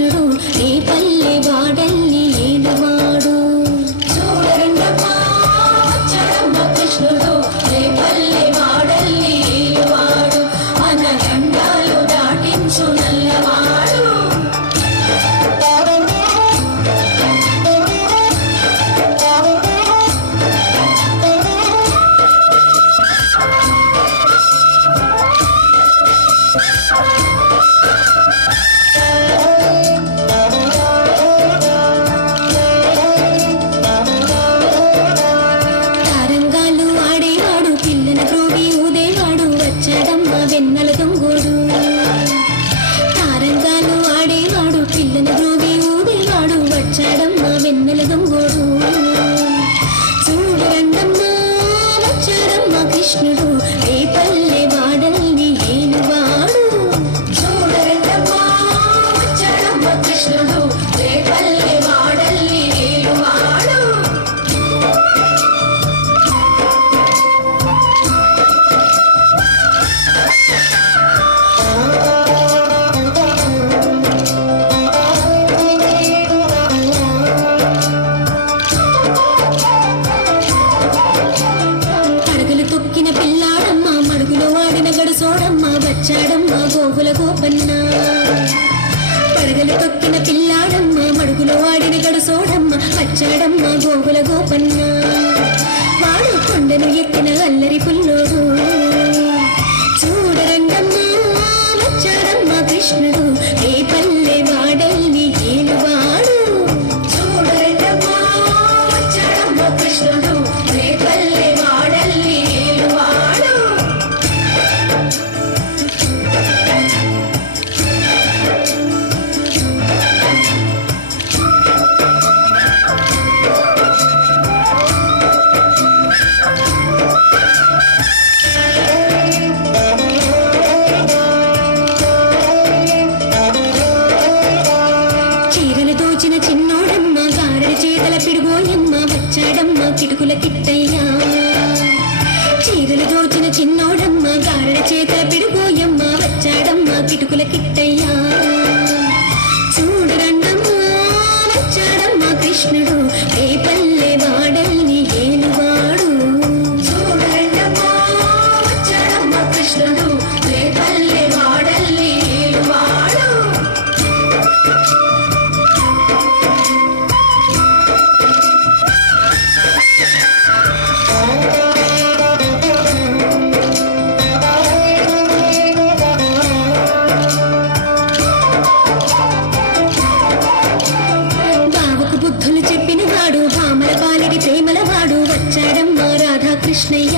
కృష్ణుడు ఏ పల్లె వాడల్లి ఏలువాడు చూడరండమ్మా వచ్చాడమ్మ కృష్ణుడు ఏ పల్లె వాడల్లి ఏలువాడు మన గండాలు దాటించు నల్లవాడు వెన్నెల దొంగోడు తారంగాలు ఆడేవాడు పిల్లని గ్రోవి ఊదేవాడు వచ్చాడమ్మా వెన్నెల దొంగోడు చూడరండమ్మా వచ్చాడమ్మా కృష్ణుడు ఏ పల్లె వాడల్ని ఏలువాడు చూడరండమ్మా వచ్చాడమ్మా కృష్ణుడు ఏ పల్లె వాడల్ని ఏలువాడు వచ్చాడమ్మా గోగుల గోపన్న పడగలు తొక్కిన పిల్లాడమ్మ మడుగులో వాడిన గడుసోడమ్మ వచ్చాడమ్మా గోగుల గోపన్న వాడు కొండను ఎక్కిన అల్లరి పుల్లోడు చూడరండమ్మా వచ్చాడమ్మా కృష్ణుడు ఏ పల్లె వాడల్ని ఏలువాడు చూడరండమ్మా వచ్చాడమ్మా కృష్ణుడు ఏ పల్లె వాడల్ని ఏలువాడు చిన్నోడమ్మ గారెల చేతల పిడుగోయమ్మ వచ్చాడమ్మ కిటుకుల కిట్టయ్యా చీరలు దోచిన చిన్నోడమ్మ గారెల చేతల పిడుగోయమ్మ వచ్చాడమ్మ కిటుకుల కిట్టయ్యా చూడరండమ్మా వచ్చాడమ్మ కృష్ణుడు ఏ పల్లె వాడల్ని ఏలువాడు చూడరండమ్మా వచ్చాడమ్మ కృష్ణుడు ఏ పల్లె వాడల్ని ఏలువాడు బుద్ధులు చెప్పిన వాడు భామల బాలుడి ప్రేమల వాడు వచ్చాడమ్మా రాధాకృష్ణయ్య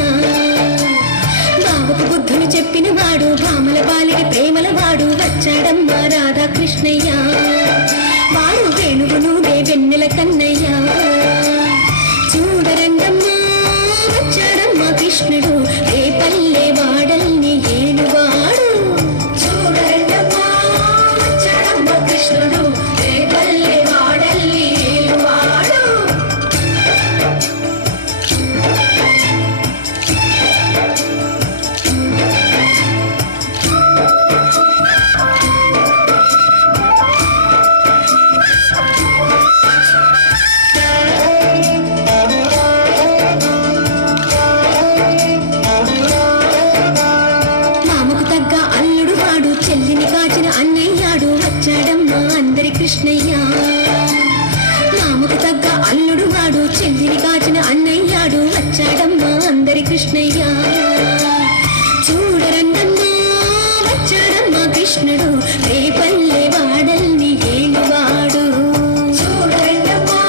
బాబుకు బుద్ధులు చెప్పిన వాడు భామల బాలుడి ప్రేమల వాడు వచ్చాడమ్మా రాధాకృష్ణయ్య వాడు వేణువును వెన్నెల కన్నయ్య చూడరండమ్మా వచ్చాడమ్మా కృష్ణుడు ఏ పల్లె వాడల్ని ఏలువాడు చూడరండమ్మా వచ్చాడమ్మా కృష్ణుడు ఏ పల్లె వాడల్ని ఏలువాడు చెల్లిని కాచిన అన్నయ్యాడు వచ్చాడమ్మా అందరి కృష్ణయ్య మామకు తగ్గ అల్లుడు వాడు చెల్లిని కాచిన అన్నయ్యాడు వచ్చాడమ్మా అందరి కృష్ణయ్య చూడరండమ్మా వచ్చాడమ్మా కృష్ణుడు ఏ పల్లె వాడల్ని ఏలువాడు చూడరండమ్మా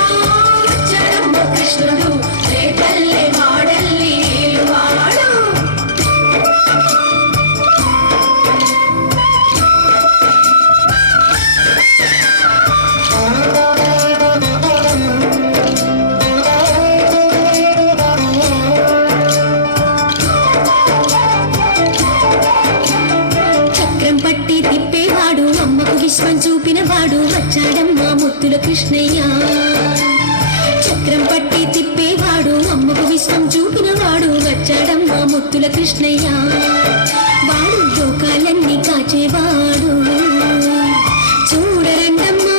వచ్చాడమ్మా కృష్ణుడు ఏ పల్లె వాడల్ని ఏలువాడు విశ్వం చూపిన వాడు వచ్చాడమ్మా ముత్తుల కృష్ణయ్య చక్రం పట్టి తిప్పేవాడు అమ్మకు విశ్వం చూపిన వాడు వచ్చాడమ్మా ముత్తుల కృష్ణయ్య వాడు లోకాలన్నీ కాచేవాడు చూడరండమ్మా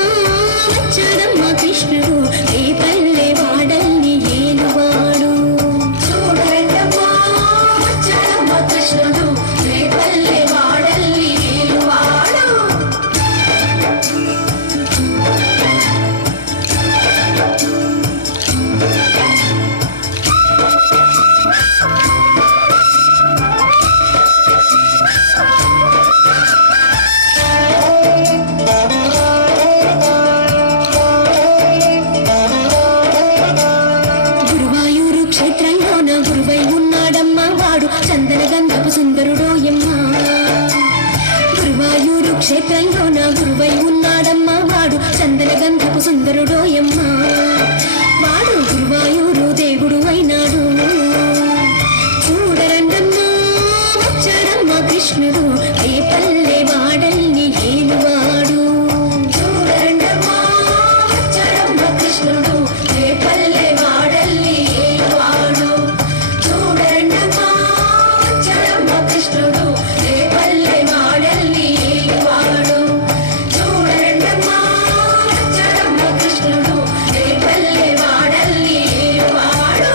కురుక్షేత్రంలో నా గురువై ఉన్నాడమ్మా వాడు చందన గంధపు సుందరుడోయమ్మా వాడు గురువాయూరు దేవుడు అయినాడు చూడరండమ్మా వచ్చాడమ్మా కృష్ణుడు రేపల్లె వాడల్ని ఏలువాడు చూడరండమ్మా వచ్చాడమ్మా కృష్ణుడు రేపల్లె వాడల్ని ఏలువాడు చూడరండమ్మా వచ్చాడమ్మా కృష్ణుడు రేపల్లె వాడల్ని ఏలువాడు చూడరండమ్మా వచ్చాడమ్మా కృష్ణుడు రేపల్లె వాడల్ని ఏలువాడు.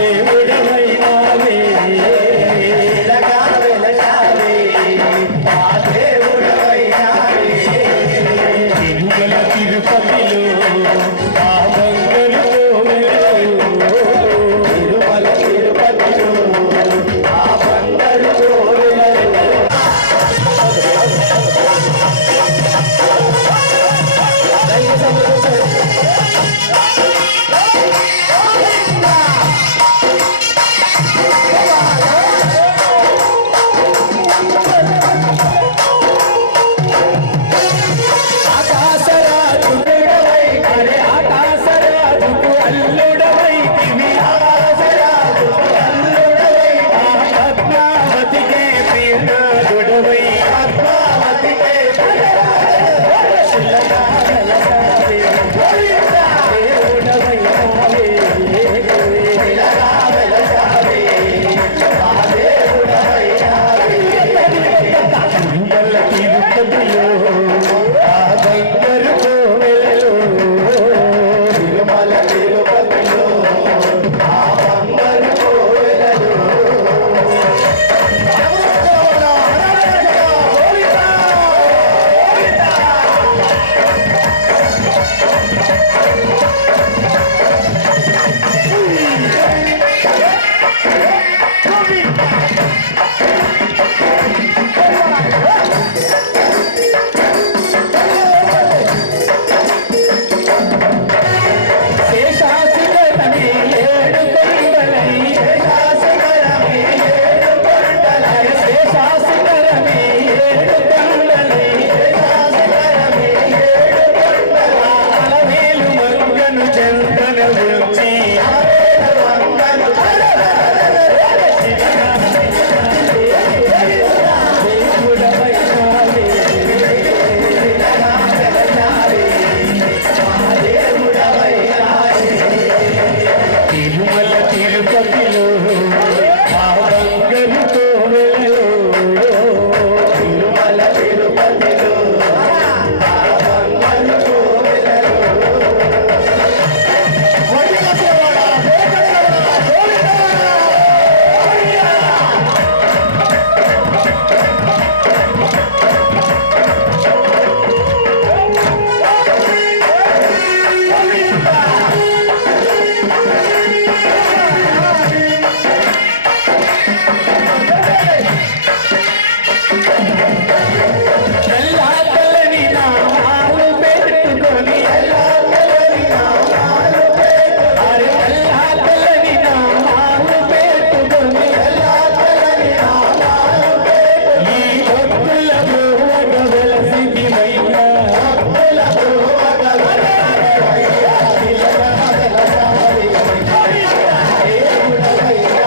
దేవుడమైనావే ఎల్లా తెల్లని నామాలు పెట్టుకొని ఎల్లా తెల్లని నామాలు పెట్టుకొని అరే ఎల్లా తెల్లని నామాలు పెట్టుకొని ఎల్లా తెల్లని నామాలు పెట్టుకొని ఈ భక్తుల భూవగ వెలసిదివయ్యా భక్తుల భూవగ వెలసిదివయ్యా దేవుడవయ్యా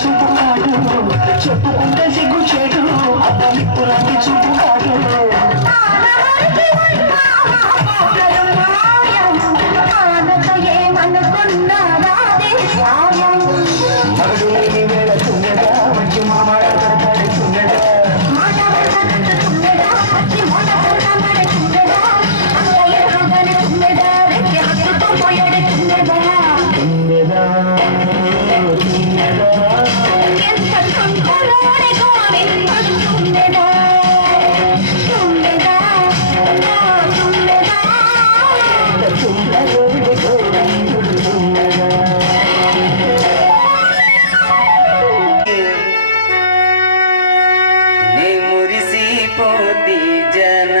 చూపు కాదు చెప్పుకుంటే సిగ్గు చెడు అద్దలిప్పులాంటి చూపు కాదు మగడు లేని వేళ తుమ్మెదా మంచి మామాడ కడతాడు తుమ్మెదా తుమ్మెదా మురిసిపోతి జన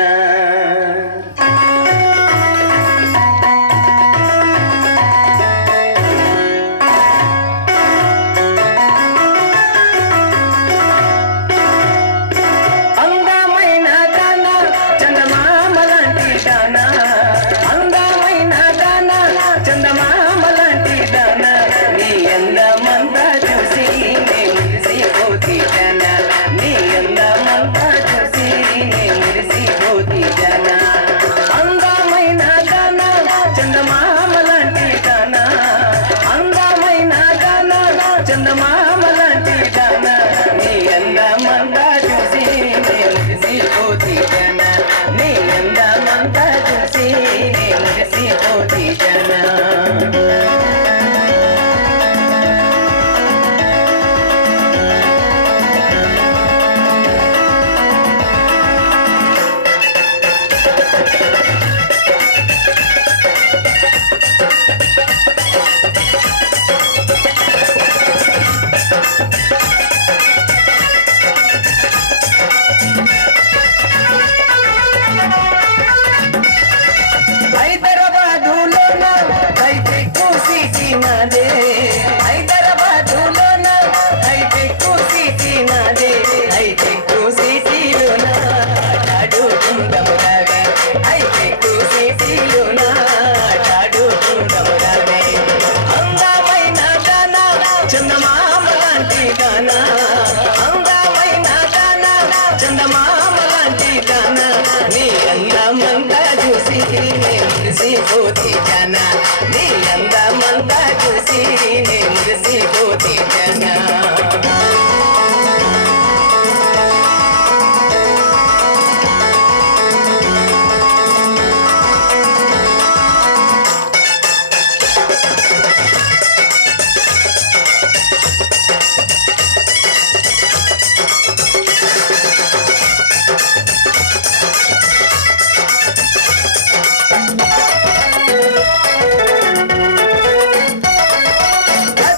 అందమైన దాన చందమామ లాంటి దాన అందమైన దాన చందమామ లాంటి దాన నీ అందమంతా చూసి నే మురిసిపోతి జన నీ అందమంతా చూసి నే మురిసిపోతి జన అందమైన దాన చందమామ లాంటి దాన అందమైన దాన చందమామ లాంటి దాన నీ అందమంతా చూసి నే మురిసిపోతి జన నీ అందమంతా చూసి నే మురిసిపోతి జన హైదరాబాదులోన హైటెక్ సిటీ నాదే హైదరాబాదులోన హైటెక్ సిటీ నాదే హైటెక్ సిటీలోన ఆడుకుందమురావే హైటెక్ సిటీలోన ఆడుకుందమురావే అందమైన దాన చందమామ లాంటి దాన అందమైన దాన చందమామ లాంటి దాన నీ అందమంతా చూసి నే మురిసిపోతి జన నీ అందమంతా చూసి నే మురిసిపోతి జన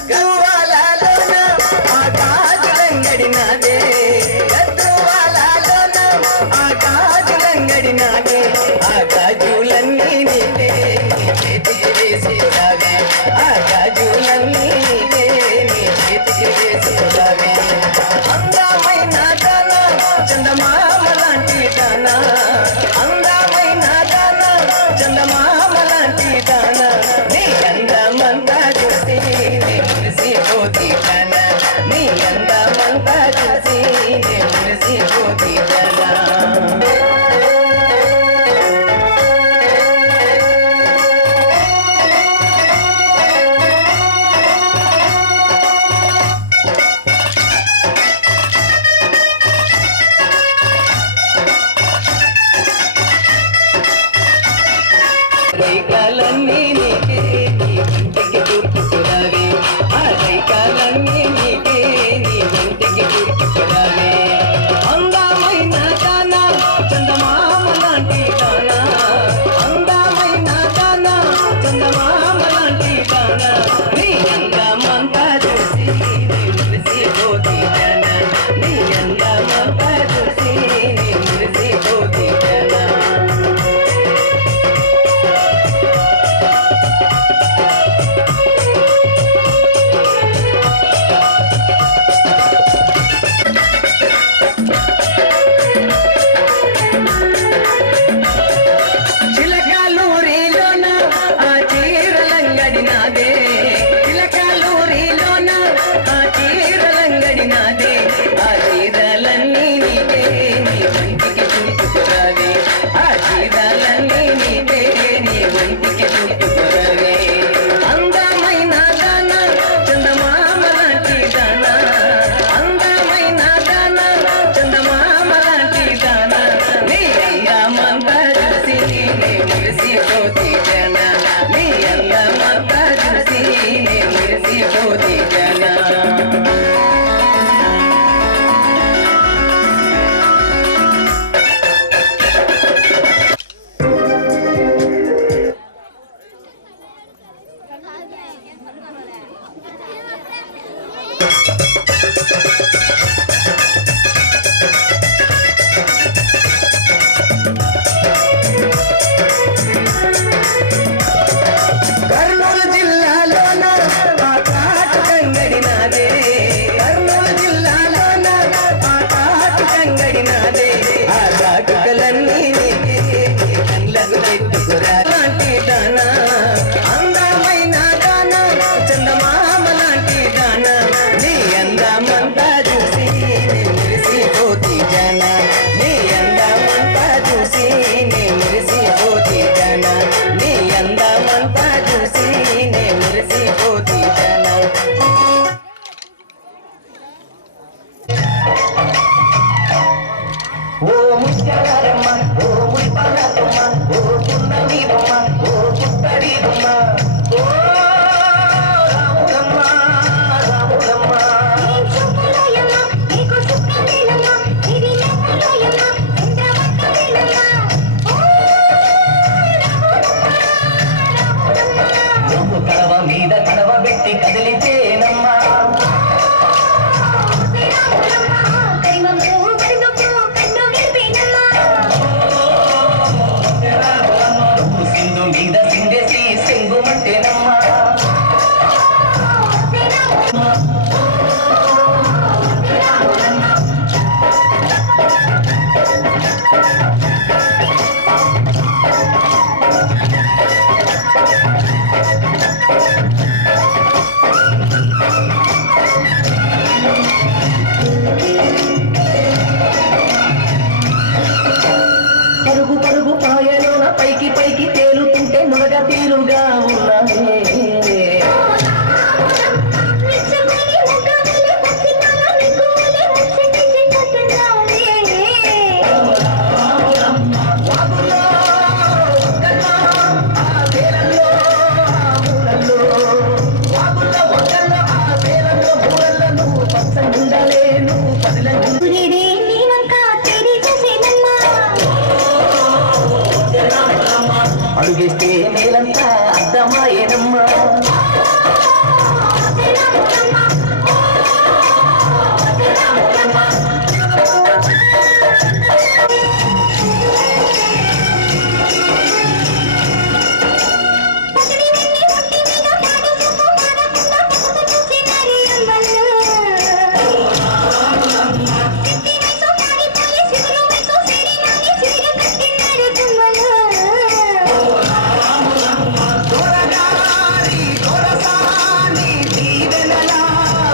గద్దువాలలోన ఆ గాజులంగడి నాదే గద్దువాలలోన ఆ గాజులంగడి నాదే ఆ గాజులన్నీ నీదే నీ చేతికి వేసేదావే ఆ గాజులన్నీ నీదే నీ చేతికి వేసేదావే అందమైన దాన చందమామ లాంటి దాన అందమైన దాన చందమామ లాంటి దాన నీ అందమంతా చూసి నే మురిసిపోతి జన నీ అందమంతా చూసి నే మురిసిపోతి జన రైకాలన్నీ నీకే నీ వంటికి దూర్చుకురావే ఆ రైకాలన్నీ నీకే నీ వంటికి దూర్చుకురావే అందమైన దాన చందమామ లాంటి దాన అందమైన దాన చందమామ లాంటి దాన నీ అందమంతా చూసి నే మురిసిపోతి జన నీ అందమంతా చూసి నే మురిసిపోతి జన పట్టేనమ్మా పరుగు పరుగు పాయలోన పైకి పైకి తేలుతుంటే నురగ తీరుగా ఉన్నదే వాగుల్లో, వంకల్లో, ఆ వేలల్లో, ఆ మూలల్లో. వాగుల్లో, వంకల్లో, ఆ వేలల్లో, మూలల్లో నువ్వు పచ్చగుండాలే, నువ్వు పదిలంగుండాలే. అడుగేస్తే నేలంతా అర్థమాయేనమ్మా దొరగారి దొరసాని దీవెనల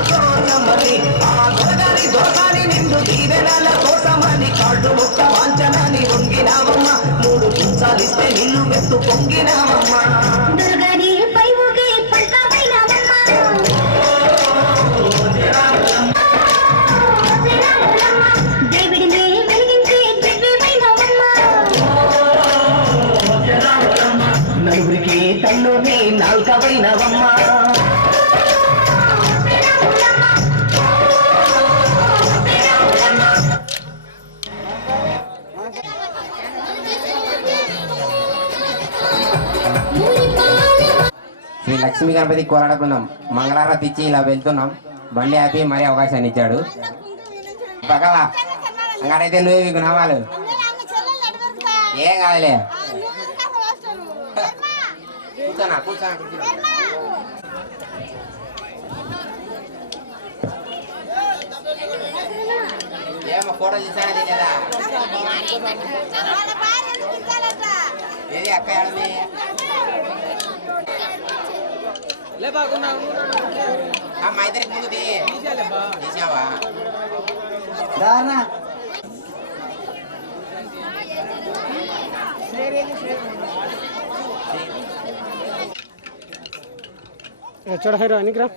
కోసమని ఆ దొరగారి దొరసాని నిండు దీవెనల కోసమని కాళ్ళు ముక్క వాంచనాన్ని వంగినావమ్మ మూడు కుంచాలిస్తే నిన్ను వెత్తు పొంగినావమ్మా నలుగురికి తల్లోనే నాల్కవైనవమ్మా శ్రీ లక్ష్మీ గణపతి కోలాడుకున్నాం మంగళారతి ఇచ్చి ఇలా వెళ్తున్నాం బండి ఆపి మరీ అవకాశాన్ని ఇచ్చాడు పక్కవా అంగారైతే నువ్వు మీకు నామాలు ఏం కాదులే కూర్చోనా కూర్చోనా కూర్చోనా ఏమో ఫోటో తీసానది కదా ఏది అక్క ఏడమే మా ఇద్దరికి ముందు తీసావా చూడ హీరో అనికిరా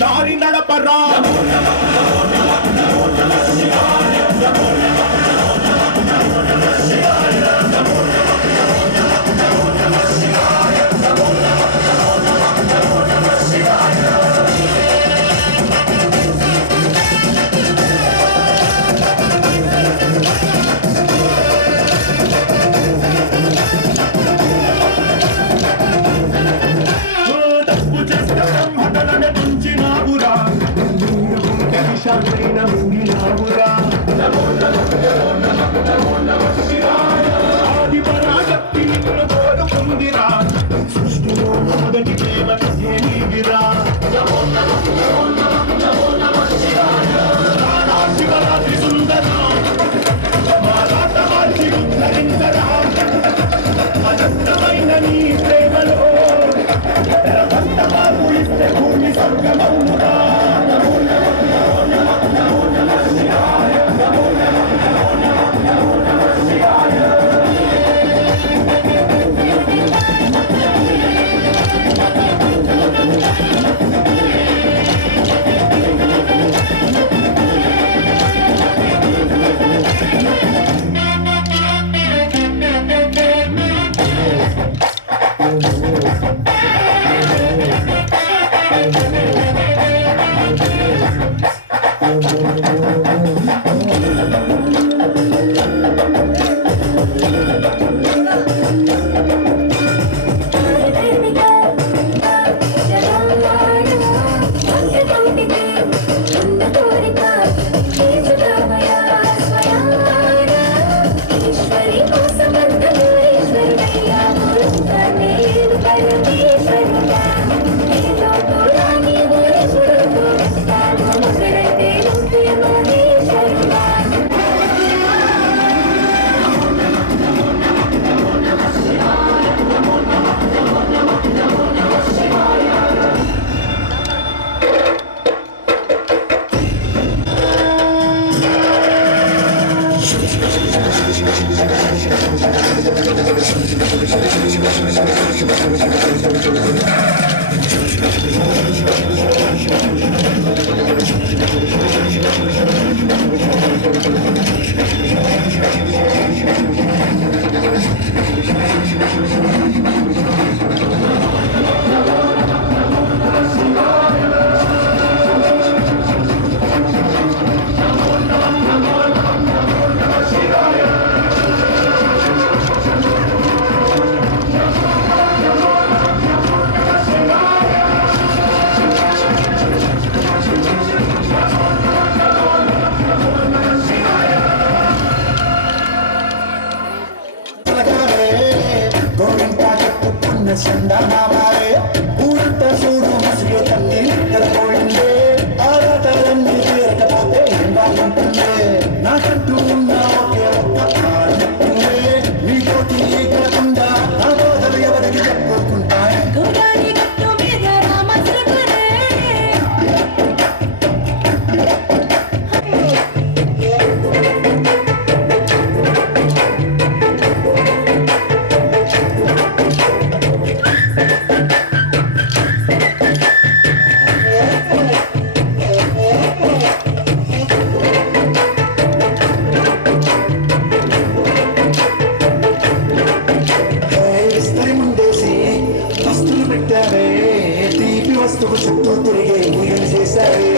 దారి నడపరా ఆది పరాశక్తి నిన్ను కోరుకుందిరా సృష్టిలో మొదటి ప్రేమ నీదిరా శివరాత్రి సుందర మారాటమార్చి ఉద్ధరించరా అనంతమైన నీ ప్రేమలో భక్త మార్పు ఇస్తే భూమి స్వర్గమౌనురా Thank you. పెట్టారే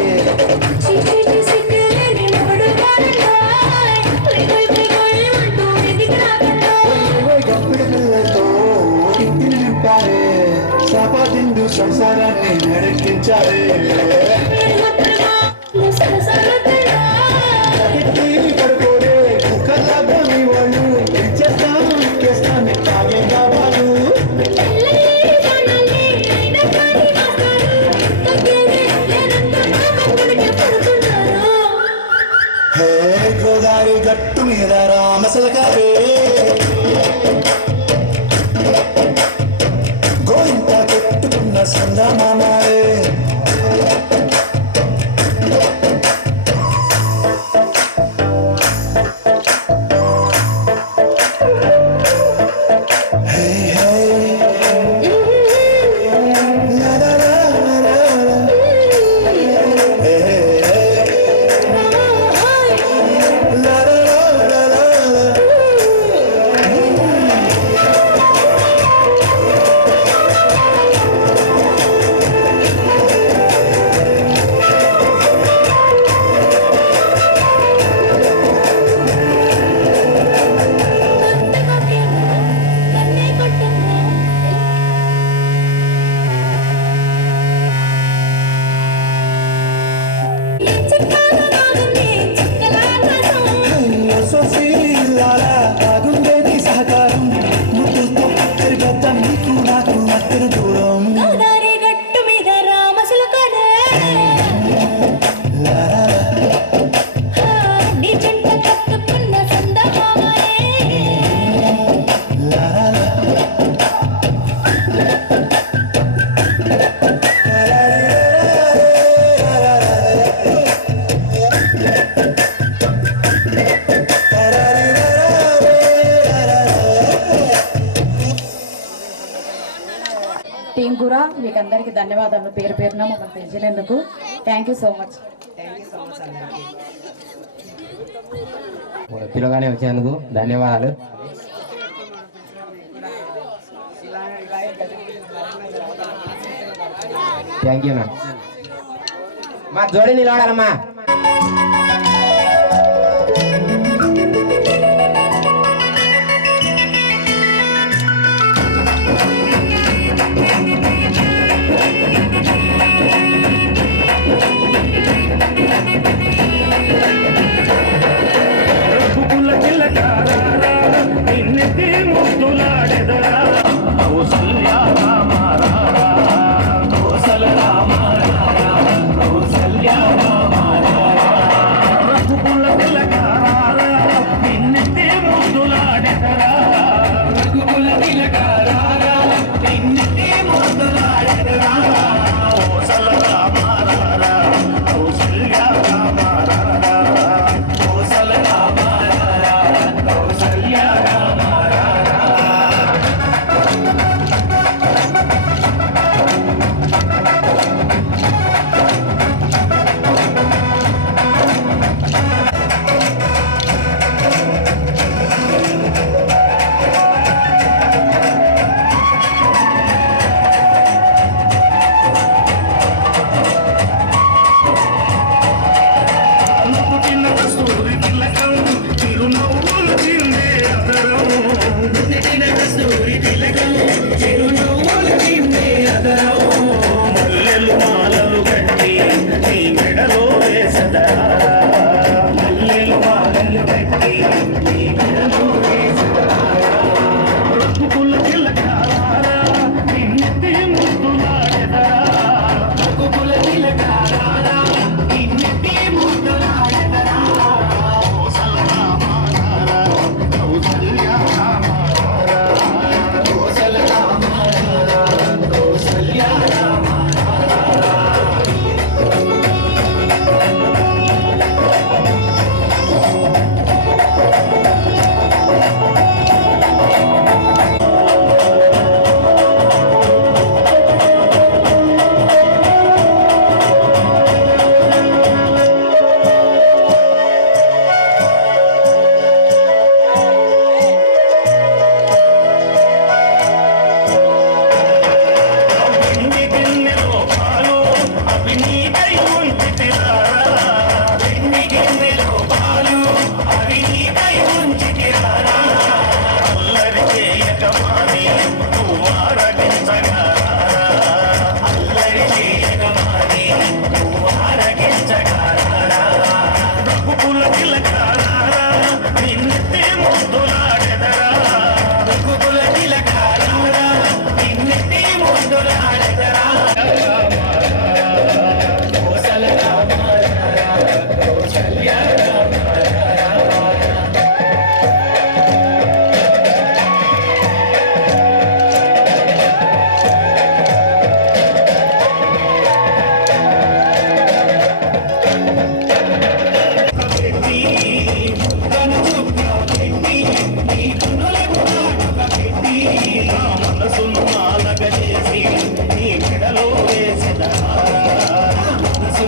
చీకటి సిక్కలేని మొగుడు కారణాయ్ పై అంటూ ఎదిగి రాకన్నాయ్ గప్పుడు పిల్లలతో ఇంటిని నింపారే శాపాదిందు సంసారాన్ని నడిపించారే పడుకోరే కుక్కలాగా మీ వాళ్ళు ఇచ్చేస్తాను ఇచ్చేస్తాను తాగే కావాలి హే గోదావరి గట్టు మీద రామసలకారే గోయింత కొట్టుకున్న సందమామారే గోదావరి గట్టు మీద రామసులకనే నీ చెంట కట్టుకున్న సందమామనే టీం కూడా మీకు అందరికీ ధన్యవాదాలు పేరు పేరున మమ్మల్ని తెలిసినందుకు థ్యాంక్ యూ సో మచ్. పిల్లగానే వచ్చినందుకు ధన్యవాదాలు. థ్యాంక్ యూ మా జోడి నిలబడాలమ్మా. రఘుకుల తిలకారా నిన్నెత్తి ముద్దులాడెదరా కౌసల్య రామారా కౌసల రామారా కౌసల్య రామారా రఘుకుల తిలకారా నిన్నెత్తి ముద్దులాడెదరా రఘుకుల తిలకారా నిన్నెత్తి ముద్దులాడెదరా కౌసల రామారా కౌసల్య రామారా కౌసల రామారా కౌసల్య రామారా పుట్టిన కస్తూరి తిలకం చిరునవ్వులు చిందే అదరం పుట్టిన కస్తూరి తిలకం చిరునవ్వులు చిందే అదరం మల్లెలు మాలలు కట్టి నీ మెడలో వేసదరా మల్లెలు మాలలు కట్టి నీ మెడలో వేసదరా రఘుకుల తిలకారా నిన్నెత్తి ముద్దులాడెదరా రఘుకుల తిలకారా నిన్నెత్తి ముద్దులాడెదరా కౌసల రామారా కౌసల్య రామారా కౌసల రామారా కౌసల్య రామారా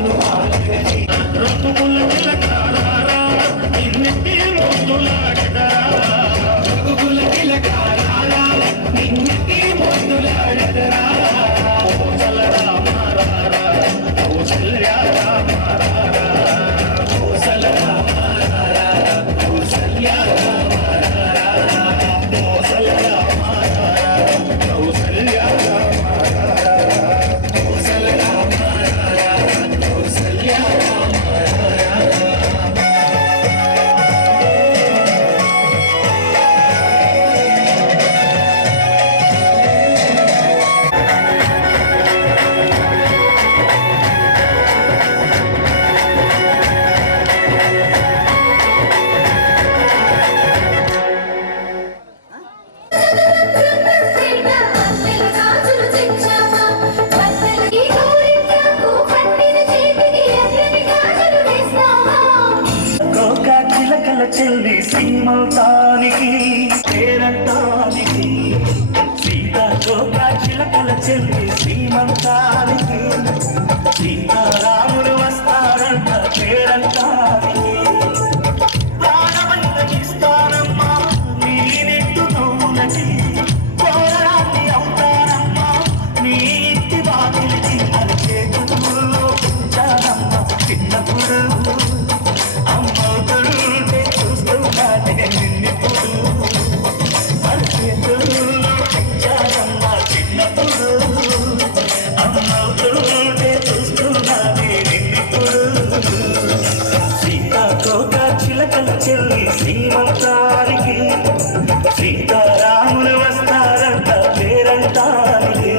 రాములు పాలిగని రఘుకుల తిలకారారా నిన్నెత్తి ముద్దులాడెదరా రఘుకుల తిలకారారా నిన్నెత్తి ముద్దులాడెదరా కోసల రామారారా కౌసల్య రామారారా కోసల రామారారా కౌసల్య రామారారా కోసల రామారారా కౌసల్య రామారారా కోసల రామారారా కౌసల్య రామారారా కోకా చిలకల చెల్లి సీమంతానికి పేరంటానికి సీత కోకా చిలకల చెల్లి సీమంతానికి సీతారాములు వస్తారంట పేరంటానికి ప్రాణమైన ఇస్తానమ్మా నీ నెట్టు నవ్వులకి కోరడాన్ని అవుతానమ్మా నీ ఇంటి వాకిలికి అరిచేతుల్లో ఉంచానమ్మా చిన్నప్పుడు అమ్మవుతుంటే చూస్తున్నానే నిన్నిప్పుడు అరిచేతుల్లో ఉంచానమ్మా చిన్నప్పుడు అమ్మవుతుంటే చూస్తున్నానే నిన్నిప్పుడు సీతాకోక చిలకల చెల్లి శ్రీమంతానికి సీతారాములు వస్తారంట పేరంటానికి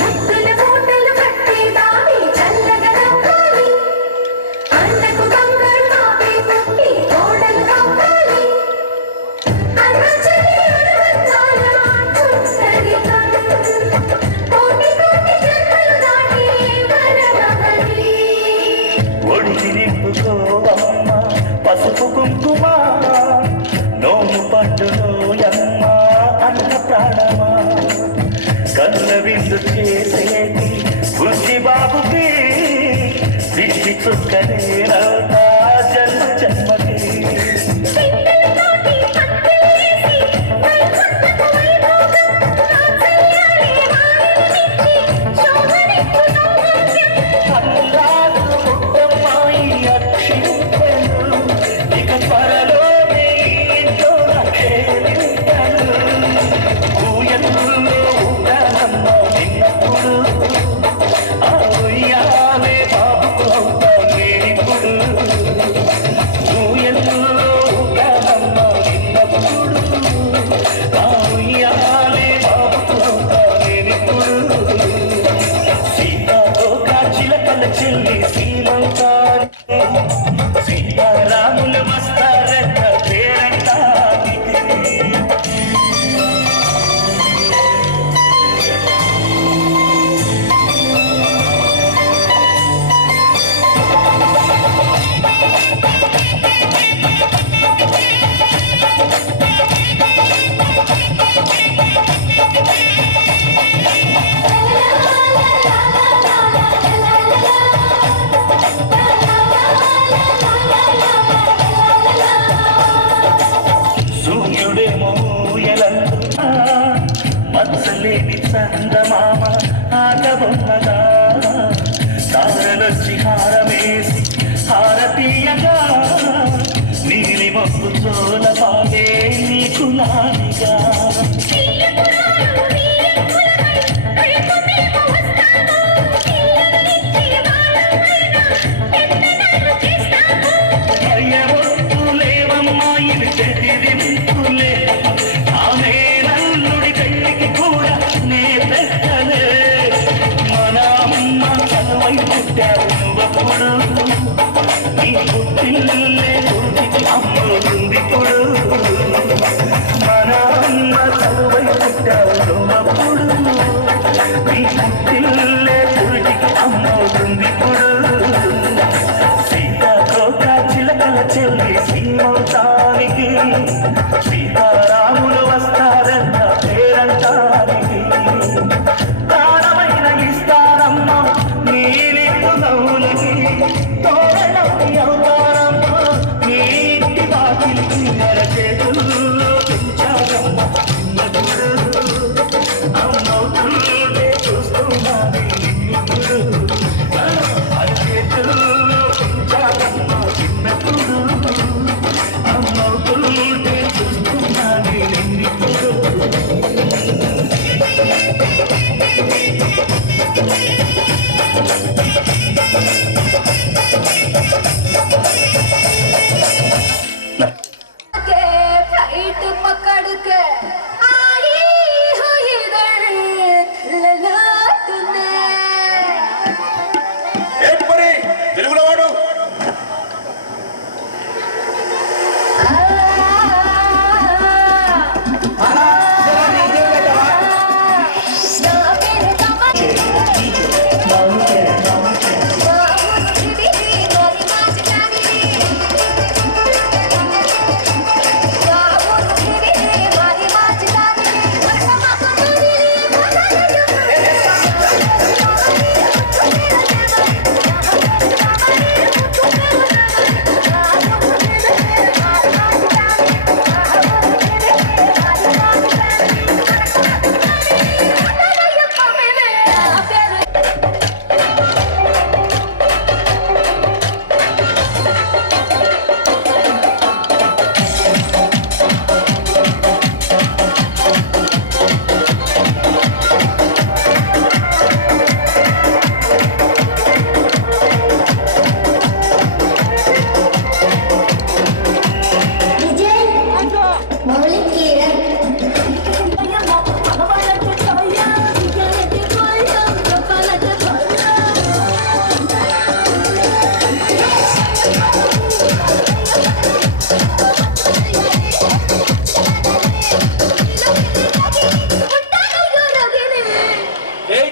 ముక్కుల మూటలు కట్టి దావి చల్లగా నవ్వాలి అన్నకు బంగారు కాపీ కొట్టి కోడలు కావాలి అరుచని అరువచ్చాల చుట్టరిగా కోటి కోటి జన్మలు దాటి వరమగలి ఒడికి నింపుకోవమ్మ పసుపు కుంకుమ నోము పండులోయమ్మ అన్న ప్రాణమా కన్న విందు చేసేటి బుద్ధి బాబుకి దిష్టి చుక్కనే నవ్వుతా జన్మ జన్మకి పిందెలతోటి పక్కలేసి వైకుంఠపు వైభోగం రాజయ్యాలే వారినిచ్చి శోభనెత్తు సౌభాగ్యం అల్లారు పుట్టమ్మాయి అక్షింతలు ఇక త్వరలోనే ఇంట్లో చేరింతలు ఊయల్లో ఊగానమ్మ నిన్నప్పుడు ఆ ఉయ్యాలే బాబుకు అవుతా నేనిప్పుడు ఊయల్లో ఊగానమ్మ నిన్నప్పుడు ఆ ఉయ్యాలే బాబుకు అవుతా నేనిప్పుడు సీతాకోక చిలకల చెల్లి సీమంతానికి సీతారాములు వస్తారంట పేరంటానికి సూర్యుడేమో ఊయలందు మత్సలేని చందమామ ఆట బొమ్మగా తారలొచ్చి హారమేసి హారతీయగా నీలి మబ్బు చోల పాడే నీకు నానిగా లేవమ్మా ఇది చెదిరింపులే ఆమె నల్లుడి పెళ్లికి కూడా నే పెట్టలే మన అమ్మ చదువై పుట్టావు నువ్వప్పుడు నీ పుట్టిల్లే పుట్టికి అమ్ముతుంది ఇప్పుడు మన అమ్మ చదువై పుట్టావు నువ్వప్పుడు నీ పుట్టిల్లే పురిటికి అమ్మవుతుంది ఇప్పుడు సీతాకోక చిలకల చెల్లి సీమౌతానికి సీతారాములు వస్తారన్న పేరంటానికి ప్రాణమైన ఇస్తారమ్మ నీ నిండు నవ్వులకి తోరణి అవుతారమ్మ నీ ఇంటి వాకిలికి చేతుల్లో పెంచారమ్మ అమ్మవుతుంటే చూస్తున్నాను ఇప్పుడు చేతుల్లో పెంచారమ్మ చిన్నప్పుడు అమ్మవుతుంటే చూస్తున్నాను ఇప్పుడు फ्लाइट पकड़ के आई हो इधर लगा तूने తెలుగులో వాడు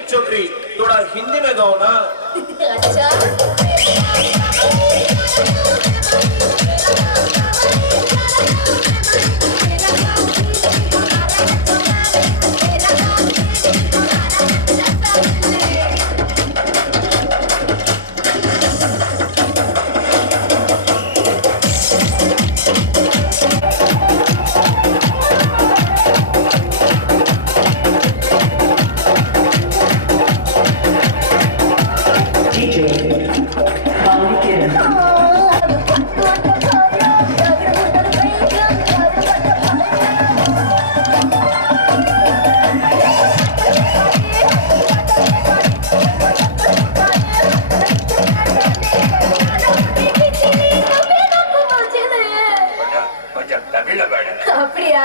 चौधरी थोड़ा हिंदी में गाओ ना अच्छा அப்படியா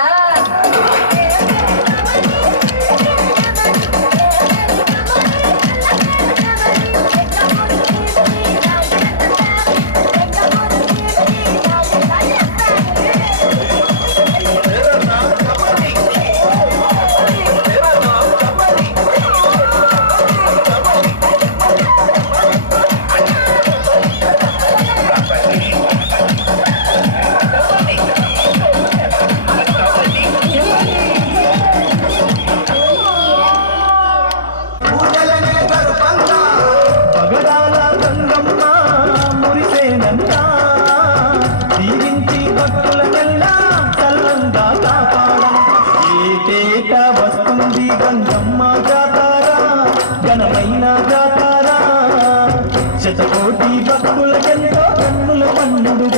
శతకోటి భక్తులకెంతో కన్నుల పండుగ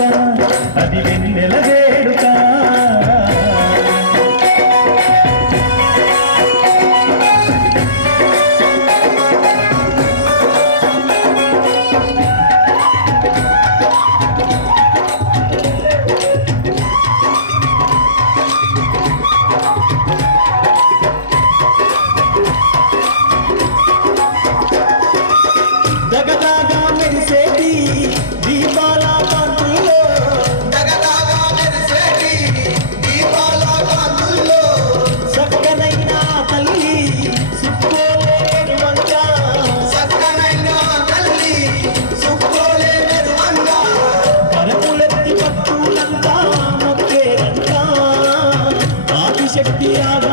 అది వెన్నెల వేడుక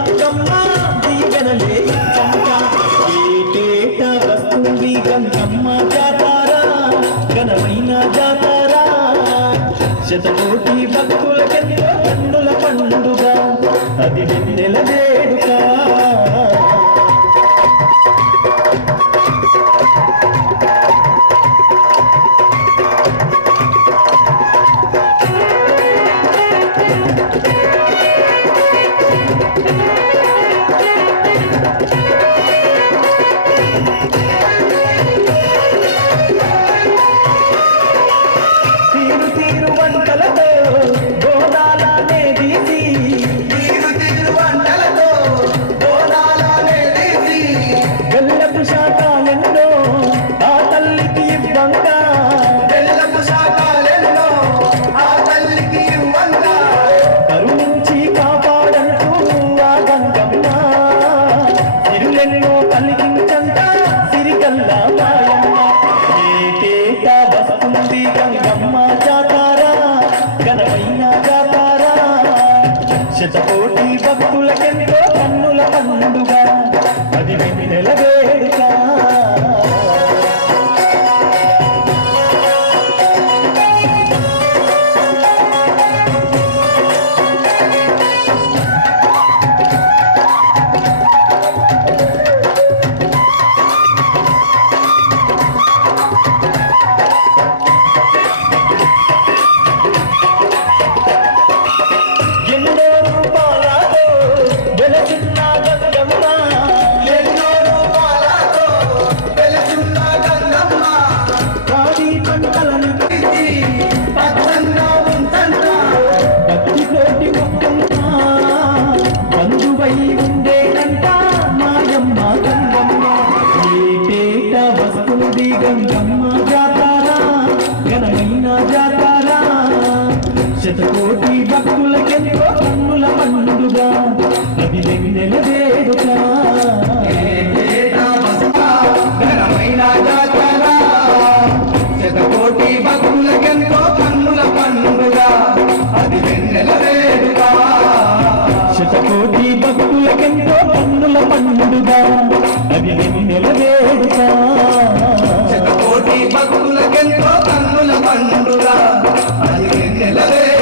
గంగమ్మ దీవెనలే ఇచ్చంట ఏటేట వస్తుంది గంగమ్మ జాతారా ఘనమైన జాతారా శతకోటి భక్తులకెంతో కన్నుల పండుగ అది వెన్నెల వేడుక తీరు తీరు వంటలతో గోదాలనే తీసి బెల్లపు శాఖలెన్నో ఆ తల్లికి ఇవ్వంగా కరుణించి కాపాడంటూ ఆ గంగమ్మ సిరులెన్నో కలిగించంట సిరిగల్లా మాయమ్మ ఏటేట వస్తుంది గంగమ్మ జాతారా ఘనమైన జాతారా శతకోటి భక్తులకెంతో కన్నుల పండుగ అది వెన్నెల వేడుక ఎన్నో రూపాలతో వెలసిన గంగమ్మ రాణి పంటలను భక్తి కోటి మొక్కంట బంధువై ఉండేనంట మాయమ్మ గంగమ్మ ఏటేట వస్తుంది గంగమ్మ జాతారా ఘనమైన జాతారా శతకోటి భక్తులకెంతో కన్నుల పండుగ అది వెన్నెల వేడుక ఘనమైన జాతారా శతకోటి భక్తులకెంతో కన్నుల పండుగ అది వెన్నెల వేడుక శతకోటి భక్తులకెంతో కన్నుల పండుగ అది వెన్నెల వేడుక శతకోటి భక్తులకెంతో కన్నుల పండుగ అది వెన్నెల వేడుక